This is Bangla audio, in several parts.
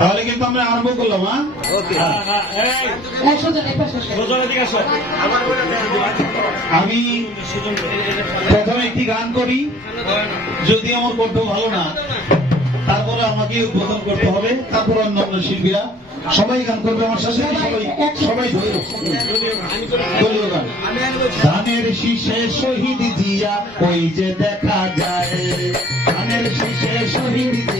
তাহলে কিন্তু আমরা আরম্ভ করলাম হ্যাঁ? হ্যাঁ, হ্যাঁ, আমি প্রথমে একটি গান করি। যদি আমার কণ্ঠ ভালো না তারপরে আমাকে উদ্বোধন করতে হবে। তারপর অন্য অন্য শিল্পীরা। সবাই গান করবে আমার সাথে সবাই সবাই দলীয় ধানের শীর্ষে শহীদ দিয়া ওই যে দেখা যায়। ধানের শীর্ষে শহীদ দিয়া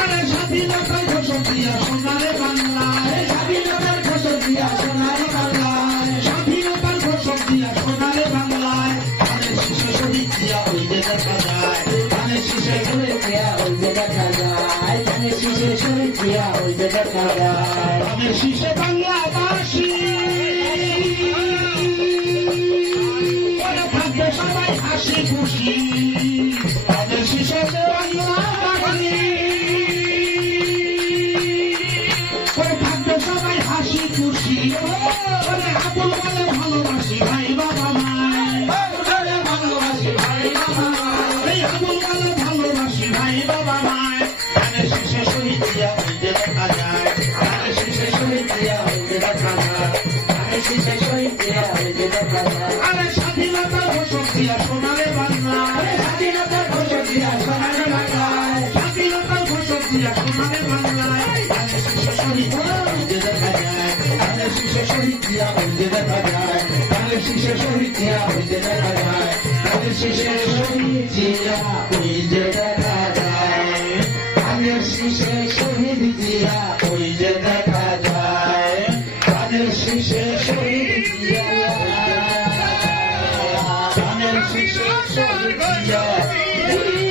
আরে স্বাধীনতায় ঘোষণ দিয়া সোনারে বাংলায় স্বাধীনতার ঘোষণ দিয়া সোনারে বাংলায় স্বাধীনতার ঘোষণ দিয়া সোনারে বাংলায় আরে শিশু শহীদ দিয়া ওই যে দেখা যায় আরে শিশু শহীদ দিয়া ওই যে দেখা যায় আরে শিশু শহীদ দিয়া ওই যে দেখা যায় আরে শিশু বাংলা খুশি। তাদের শিশাতে ভাগ্য সবাই হাসি খুশি ভালোবাসি ভাই স্বাধীনতার ঘোষক দিয়া সোনার বাংলায় স্বাধীনতার ঘোষক দিয়া সোনার বাংলায় শিশু শহীদ বন্ধে দেখা যায় ধানের শিশু শহীদ দিয়া বন্ধে দেখা 亲手烧的鸳，